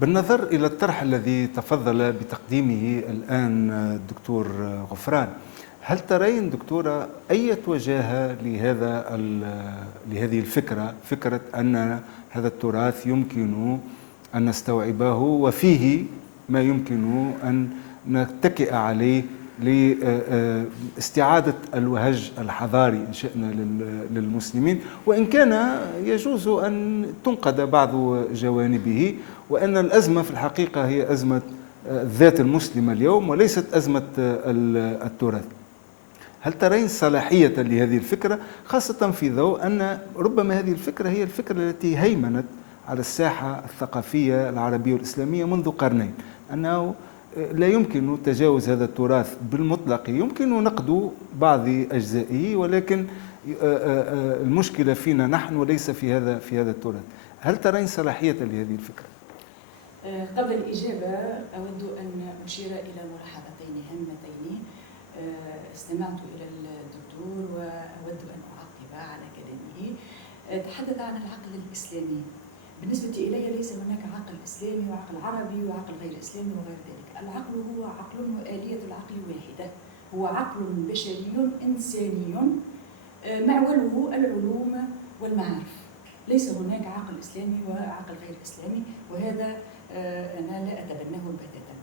بالنظر إلى الطرح الذي تفضل بتقديمه الآن الدكتور غفران، هل ترين دكتورة أي وجاهة لهذه الفكرة، فكرة أن هذا التراث يمكن أن نستوعبه وفيه ما يمكن أن نتكئ عليه لاستعادة الوهج الحضاري إن شئنا للمسلمين، وإن كان يجوز أن تنقد بعض جوانبه، وأن الأزمة في الحقيقة هي أزمة الذات المسلمة اليوم وليست أزمة التراث. هل ترين صلاحية لهذه الفكرة، خاصة في ضوء أن ربما هذه الفكرة هي الفكرة التي هيمنت على الساحة الثقافية العربية والإسلامية منذ قرنين، أنه لا يمكن تجاوز هذا التراث بالمطلق، يمكن نقد بعض أجزائه، ولكن المشكلة فينا نحن وليس في هذا التراث. هل ترين صلاحية لهذه الفكرة؟ قبل الإجابة أود أن أشير إلى ملاحظتين هامتين. استمعت إلى الدكتور وأود أن أعقب على كلامه. تحدث عن العقل الإسلامي. بالنسبة إلي ليس هناك عقل إسلامي وعقل عربي وعقل غير إسلامي وغير ذلك. العقل هو عقل وآلية العقل واحدة، هو عقل بشري إنساني معوله العلوم والمعارف. ليس هناك عقل إسلامي وعقل غير إسلامي، وهذا أنا لا أتبناه بتاتا.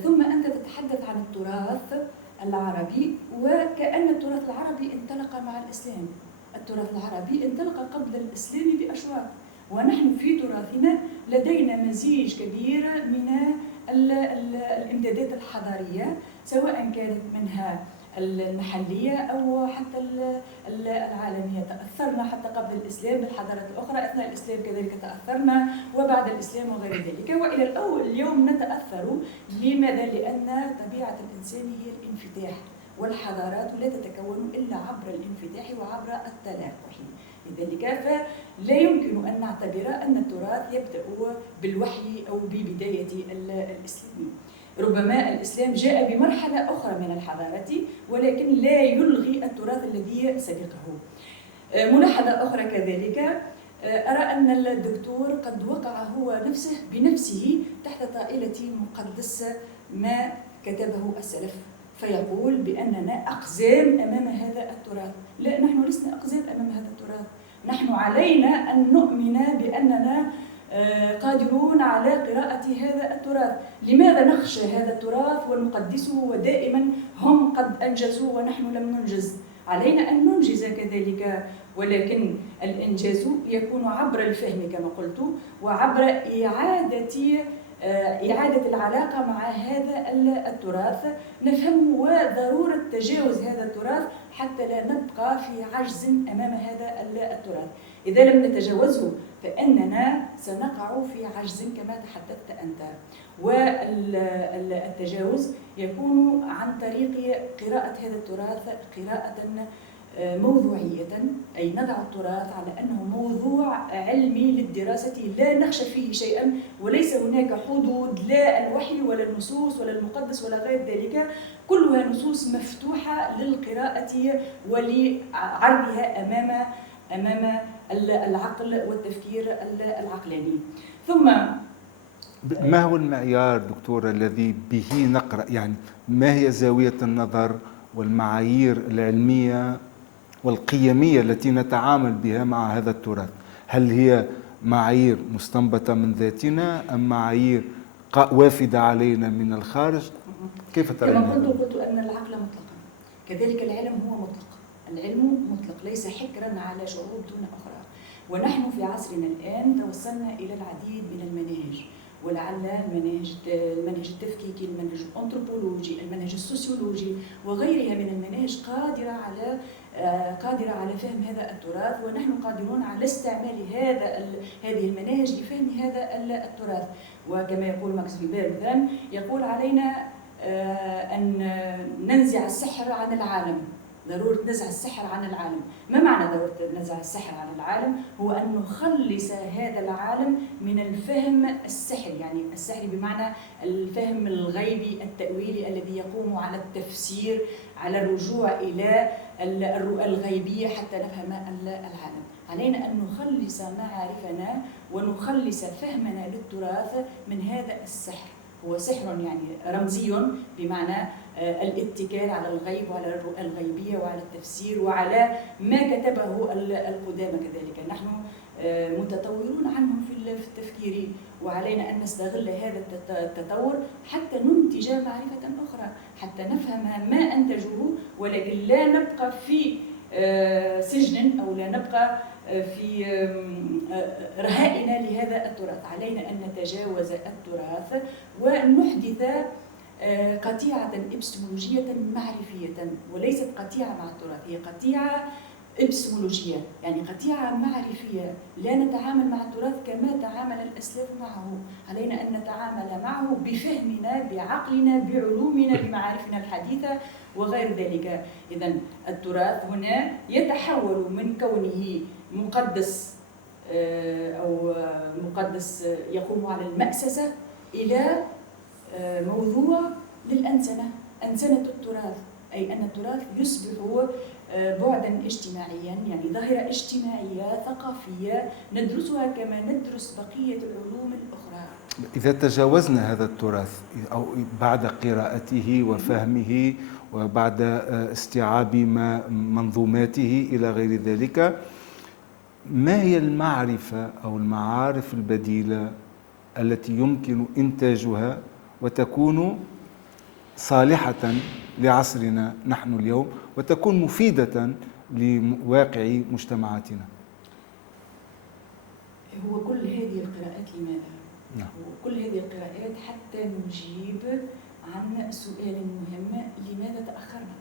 ثم أنت تتحدث عن التراث العربي وكأن التراث العربي انطلق مع الإسلام. التراث العربي انطلق قبل الإسلام بأشواط، ونحن في تراثنا لدينا مزيج كبير من الامتدادات الحضارية، سواء كانت منها المحلية أو حتى العالمية. تأثرنا حتى قبل الإسلام بالحضارات الأخرى، أثناء الإسلام كذلك تأثرنا، وبعد الإسلام وغير ذلك، وإلى اليوم نتأثر. لماذا؟ لأن طبيعة الإنسان هي الانفتاح، والحضارات لا تتكون إلا عبر الانفتاح وعبر التلاقح. لذلك فلا يمكن أن نعتبر أن التراث يبدأ بالوحي أو ببداية الإسلام. ربما الإسلام جاء بمرحلة أخرى من الحضارة، ولكن لا يلغي التراث الذي سبقه. ملاحظة أخرى كذلك، أرى أن الدكتور قد وقع هو بنفسه تحت طائلة مقدس ما كتبه السلف، فيقول بأننا أقزام أمام هذا التراث. لا، نحن لسنا أقزام أمام هذا التراث. نحن علينا أن نؤمن بأننا قادرون على قراءة هذا التراث. لماذا نخشى هذا التراث ونقدسه ودائما هم قد أنجزوا ونحن لم ننجز؟ علينا أن ننجز كذلك، ولكن الإنجاز يكون عبر الفهم كما قلت، وعبر إعادة العلاقة مع هذا التراث، نفهم وضرورة تجاوز هذا التراث حتى لا نبقى في عجز أمام هذا التراث. إذا لم نتجاوزه فإننا سنقع في عجز كما تحدثت أنت. والتجاوز يكون عن طريق قراءة هذا التراث قراءة موضوعية، أي نضع التراث على أنه موضوع علمي للدراسة لا نخشى فيه شيئا، وليس هناك حدود لا الوحي ولا النصوص ولا المقدس ولا غير ذلك، كلها نصوص مفتوحة للقراءة ولعرضها أمام العقل والتفكير العقلاني. ثم ما هو المعيار دكتور الذي به نقرأ؟ يعني ما هي زاوية النظر والمعايير العلمية والقيمية التي نتعامل بها مع هذا التراث؟ هل هي معايير مستنبطة من ذاتنا أم معايير وافدة علينا من الخارج؟ كيف ترى؟ كما قلت أن العقل مطلقا، كذلك العلم هو مطلق. العلم مطلق ليس حكرا على شعوب دون أخرى. ونحن في عصرنا الآن توصلنا إلى العديد من المناهج، ولعل المنهج التفكيكي، المنهج الأنثروبولوجي، المنهج السوسيولوجي وغيرها من المناهج قادرة على فهم هذا التراث، ونحن قادرون على استعمال هذه المناهج لفهم هذا التراث. وكما يقول ماكس فيبر يقول علينا أن ننزع السحر عن العالم، ضرورة نزع السحر عن العالم. ما معنى ضرورة نزع السحر عن العالم؟ هو أن نخلص هذا العالم من الفهم السحري، يعني السحري بمعنى الفهم الغيبي التأويلي الذي يقوم على التفسير، على الرجوع إلى الرؤى الغيبية حتى نفهم العالم. علينا أن نخلص معارفنا ونخلص فهمنا للتراث من هذا السحر. هو سحر يعني رمزي بمعنى الاتكال على الغيب وعلى الرؤى الغيبية وعلى التفسير وعلى ما كتبه القدامى. كذلك نحن متطورون عنهم في التفكير، وعلينا أن نستغل هذا التطور حتى ننتج معرفة أخرى، حتى نفهم ما أنتجه، ولكن لا نبقى في سجن أو لا نبقى في رهائنا لهذا التراث. علينا أن نتجاوز التراث ونحدث قطيعة إبستمولوجية معرفية، وليست قطيعة مع التراث، هي قطيعة إبستمولوجية، يعني قطيعة معرفية. لا نتعامل مع التراث كما تعامل الأسلاف معه، علينا أن نتعامل معه بفهمنا، بعقلنا، بعلومنا، بمعارفنا الحديثة وغير ذلك. إذن التراث هنا يتحول من كونه مقدس أو مقدس يقوم على المأسسة إلى موضوع للأنسنة، أنسنة التراث، أي أن التراث يصبح بعدا اجتماعيا، يعني ظاهرة اجتماعية ثقافية ندرسها كما ندرس بقية العلوم الأخرى. إذا تجاوزنا هذا التراث أو بعد قراءته وفهمه وبعد استيعاب منظوماته إلى غير ذلك، ما هي المعرفة أو المعارف البديلة التي يمكن إنتاجها وتكون صالحة لعصرنا نحن اليوم وتكون مفيدة لواقع مجتمعاتنا؟ هو كل هذه القراءات لماذا؟ نعم. كل هذه القراءات حتى نجيب عن سؤال مهم: لماذا تأخرنا؟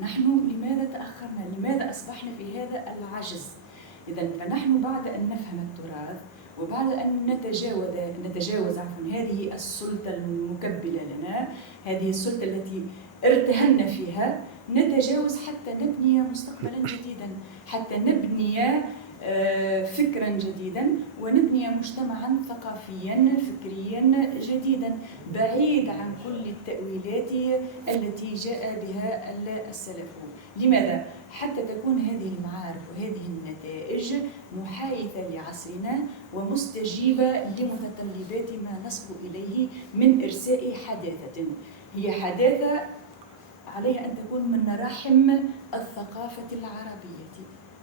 نحن لماذا تأخرنا؟ لماذا أصبحنا في هذا العجز؟ إذن فنحن بعد أن نفهم التراث وبعد أن نتجاوز هذه السلطة المكبلة لنا، هذه السلطة التي ارتهنا فيها، نتجاوز حتى نبني مستقبلا جديدا، حتى نبني فكرا جديدا، ونبني مجتمعا ثقافيا فكريا جديدا بعيد عن كل التأويلات التي جاء بها السلف. لماذا؟ حتى تكون هذه المعارف وهذه النتائج محايثة لعصرنا ومستجيبة لمتطلبات ما نصبو إليه من إرساء حداثة. هي حداثة عليها أن تكون من رحم الثقافة العربية،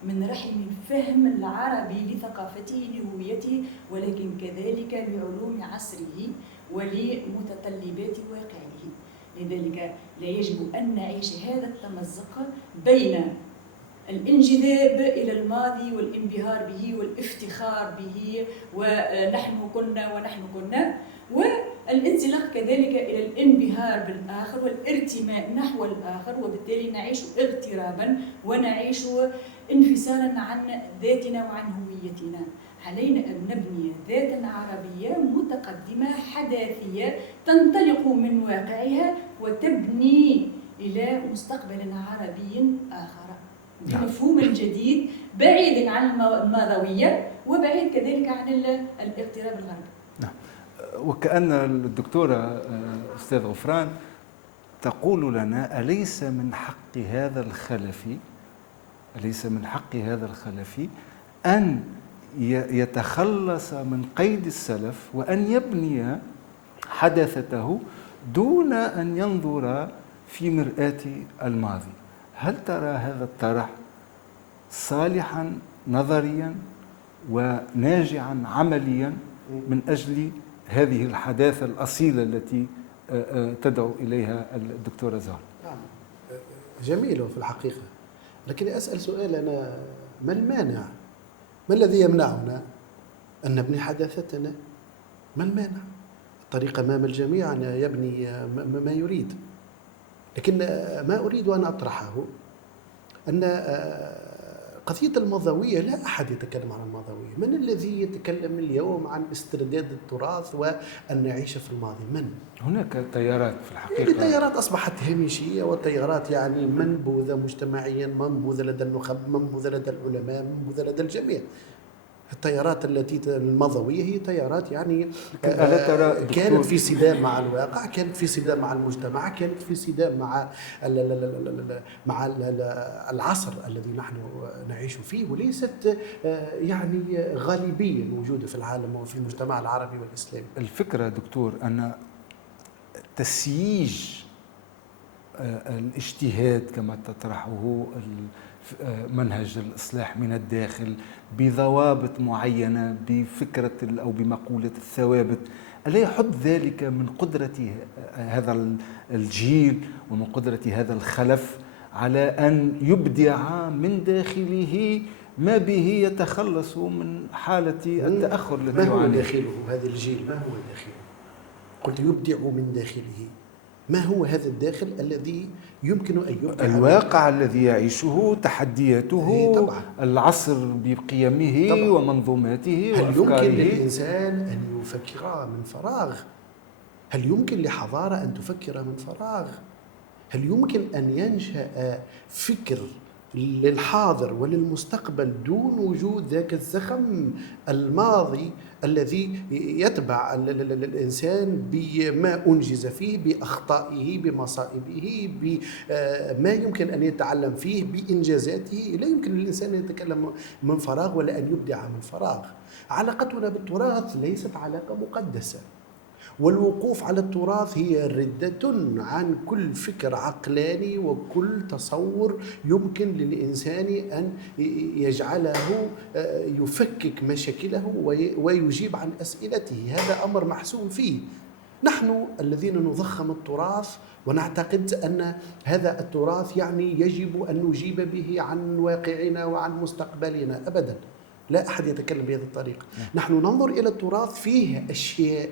من رحم الفهم العربي لثقافته لهويته، ولكن كذلك لعلوم عصره ولمتطلبات واقعه. لذلك لا يجب أن نعيش هذا التمزق بين الانجذاب إلى الماضي والانبهار به والافتخار به ونحن كنا والانزلاق كذلك إلى الانبهار بالآخر والارتماء نحو الآخر، وبالتالي نعيش اغترابا ونعيش انفصالا عن ذاتنا وعن هويتنا. علينا أن نبني ذاتا عربية متقدمة حداثية تنطلق من واقعها وتبني إلى مستقبل عربي آخر بمفهوم جديد بعيد عن الماضوية وبعيد كذلك عن الاغتراب الغربي. نعم. وكأن الدكتورة أستاذ غفران تقول لنا: أليس من حق هذا الخلف أن يتخلص من قيد السلف وأن يبني حداثته دون أن ينظر في مرآة الماضي؟ هل ترى هذا الطرح صالحا نظريا وناجعا عمليا من أجل هذه الحداثة الأصيلة التي تدعو إليها الدكتورة زهر؟ نعم، جميل في الحقيقة، لكن أسأل سؤال أنا: ما المانع؟ ما الذي يمنعنا أن نبني حداثتنا؟ ما المانع؟ الطريق أمام الجميع أن يبني ما يريد، لكن ما أريد أن أطرحه أن قضية الماضوية لا أحد يتكلم عن الماضوية. من الذي يتكلم اليوم عن استرداد التراث وأن نعيش في الماضي؟ من؟ هناك تيارات في الحقيقة، التيارات أصبحت هامشية، وتيارات يعني منبوذة مجتمعيا، منبوذة لدى النخب، منبوذة لدى العلماء، منبوذة لدى الجميع. التيارات التي الماضوية هي تيارات يعني ألا ترى كانت في صدام مع الواقع، كانت في صدام مع المجتمع، كانت في صدام مع العصر الذي نحن نعيش فيه، وليست يعني غالبية موجودة في العالم وفي المجتمع العربي والإسلامي. الفكرة دكتور أن تسييج الاجتهاد كما تطرحه منهج الإصلاح من الداخل بضوابط معينة، بفكرة أو بمقولة الثوابت، ألا يحد ذلك من قدرة هذا الجيل ومن قدرة هذا الخلف على أن يبدع من داخله ما به يتخلص من حالة التأخر التي ما هو يعاني؟ داخله هذا الجيل؟ ما هو داخله؟ قلت يبدع من داخله. ما هو هذا الداخل الذي يمكن أن يبدع؟ الواقع الذي يعيشه، تحدياته، طبعا. العصر بقيمه طبعا. ومنظوماته هل وأفكاره. يمكن للإنسان أن يفكر من فراغ؟ هل يمكن لحضارة أن تفكر من فراغ؟ هل يمكن أن ينشأ فكر للحاضر وللمستقبل دون وجود ذاك الزخم الماضي الذي يتبع الإنسان بما أنجز فيه، بأخطائه، بمصائبه، بما يمكن أن يتعلم فيه، بإنجازاته؟ لا يمكن للإنسان أن يتكلم من فراغ ولا أن يبدع من فراغ. علاقتنا بالتراث ليست علاقة مقدسة، والوقوف على التراث هي ردة عن كل فكر عقلاني وكل تصور يمكن للإنسان أن يجعله يفكك مشاكله ويجيب عن أسئلته. هذا أمر محسوم فيه. نحن الذين نضخم التراث ونعتقد أن هذا التراث يعني يجب أن نجيب به عن واقعنا وعن مستقبلنا، أبدا لا أحد يتكلم بهذه الطريقة. نحن ننظر إلى التراث فيه أشياء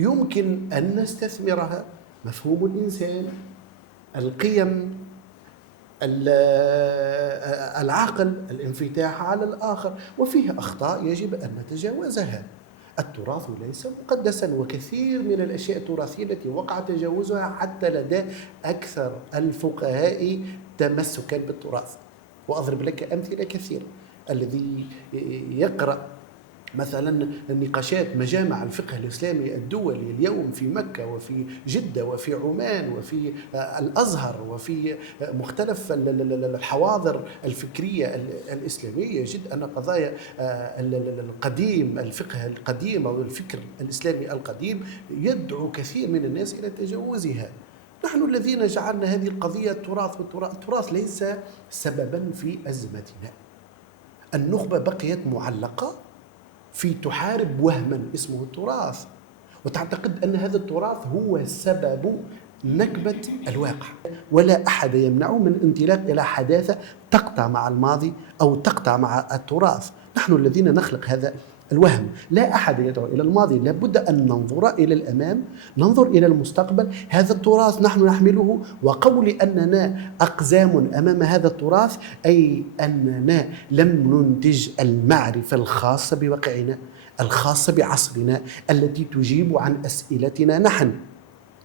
يمكن أن نستثمرها: مفهوم الإنسان، القيم، العقل، الانفتاح على الآخر، وفيه أخطاء يجب أن نتجاوزها. التراث ليس مقدسا، وكثير من الأشياء التراثية التي وقع تجاوزها حتى لدى أكثر الفقهاء تمسكا بالتراث. وأضرب لك أمثلة كثيرة. الذي يقرأ مثلا نقاشات مجامع الفقه الإسلامي الدولي اليوم في مكة وفي جدة وفي عمان وفي الأزهر وفي مختلف الحواضر الفكرية الإسلامية، يجد أن قضايا القديم، الفقه القديم أو الفكر الإسلامي القديم يدعو كثير من الناس إلى تجاوزها. نحن الذين جعلنا هذه القضية التراث، والتراث ليس سببا في أزمتنا. النخبة بقيت معلقة في تحارب وهما اسمه التراث، وتعتقد أن هذا التراث هو سبب نكبة الواقع، ولا أحد يمنع من انطلاق إلى حداثة تقطع مع الماضي أو تقطع مع التراث. نحن الذين نخلق هذا الوهم. لا أحد يدعو إلى الماضي، لابد أن ننظر إلى الأمام، ننظر إلى المستقبل. هذا التراث نحن نحمله، وقول أننا أقزام أمام هذا التراث أي أننا لم ننتج المعرفة الخاصة بواقعنا، الخاصة بعصرنا، التي تجيب عن أسئلتنا نحن.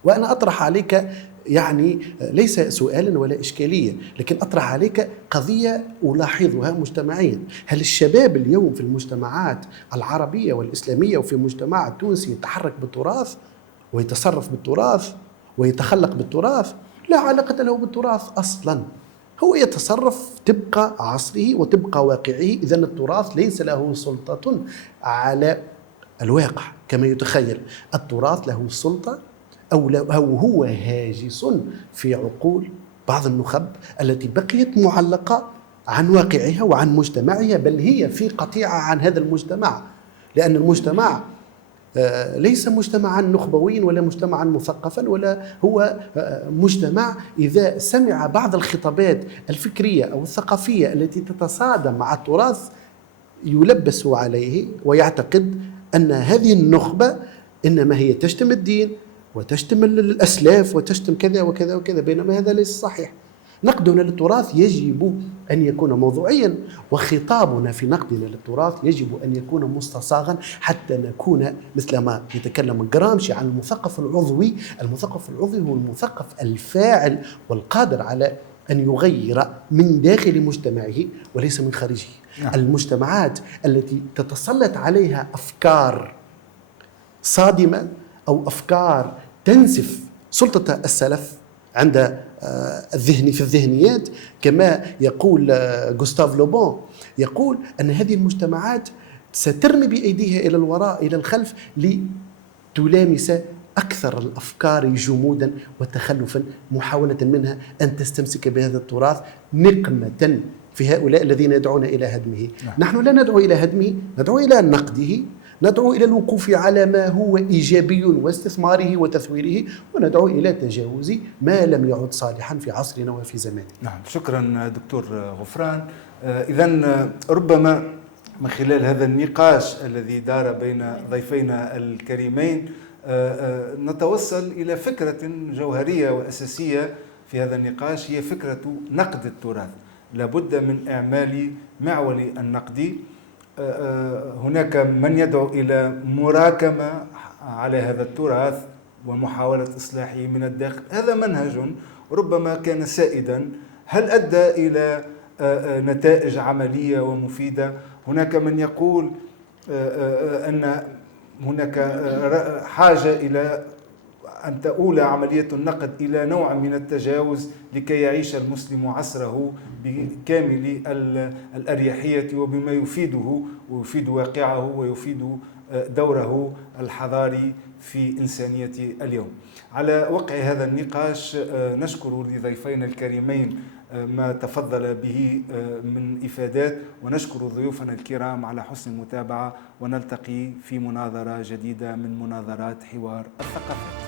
وأنا أطرح عليك يعني ليس سؤالا ولا إشكالية، لكن أطرح عليك قضية ألاحظها مجتمعيا. هل الشباب اليوم في المجتمعات العربية والإسلامية وفي المجتمع التونسي يتحرك بالتراث ويتصرف بالتراث ويتخلق بالتراث؟ لا علاقة له بالتراث أصلا. هو يتصرف طبق عصره وطبق واقعه. إذن التراث ليس له سلطة على الواقع كما يتخيل. التراث له سلطة أو هو هاجس في عقول بعض النخب التي بقيت معلقة عن واقعها وعن مجتمعها، بل هي في قطيعة عن هذا المجتمع، لأن المجتمع ليس مجتمعا نخبويا ولا مجتمعا مثقفا، ولا هو مجتمع إذا سمع بعض الخطابات الفكرية أو الثقافية التي تتصادم مع التراث يلبس عليه ويعتقد أن هذه النخبة إنما هي تشتم الدين وتشتم الأسلاف وتشتم كذا وكذا وكذا، بينما هذا ليس صحيح. نقدنا للتراث يجب أن يكون موضوعيا، وخطابنا في نقدنا للتراث يجب أن يكون مستصاغا حتى نكون مثل ما يتكلم جرامشي عن المثقف العضوي. المثقف العضوي هو المثقف الفاعل والقادر على أن يغير من داخل مجتمعه وليس من خارجه. نعم. المجتمعات التي تتسلط عليها أفكار صادمة أو أفكار تنسف سلطة السلف عند الذهن في الذهنيات، كما يقول غوستاف لوبون، يقول أن هذه المجتمعات سترمي بأيديها إلى الوراء إلى الخلف لتلامس أكثر الأفكار جمودا وتخلفا، محاولة منها أن تستمسك بهذا التراث نقمة في هؤلاء الذين يدعون إلى هدمه. نحن لا ندعو إلى هدمه، ندعو إلى نقده، ندعو إلى الوقوف على ما هو إيجابي واستثماره وتثويره، وندعو إلى تجاوز ما لم يعد صالحا في عصرنا وفي زماننا. نعم، شكرا دكتور غفران. إذن ربما من خلال هذا النقاش الذي دار بين ضيفينا الكريمين نتوصل إلى فكرة جوهرية وأساسية في هذا النقاش، هي فكرة نقد التراث. لابد من إعمال معول النقد. هناك من يدعو إلى مراكمة على هذا التراث ومحاولة إصلاحه من الداخل. هذا منهج ربما كان سائدا، هل أدى إلى نتائج عملية ومفيدة؟ هناك من يقول أن هناك حاجة إلى أن تؤول عملية النقد إلى نوع من التجاوز لكي يعيش المسلم عصره بكامل الأريحية وبما يفيده ويفيد واقعه ويفيد دوره الحضاري في إنسانية اليوم. على وقع هذا النقاش نشكر لضيفينا الكريمين ما تفضل به من إفادات، ونشكر ضيوفنا الكرام على حسن المتابعة، ونلتقي في مناظرة جديدة من مناظرات حوار الثقافات.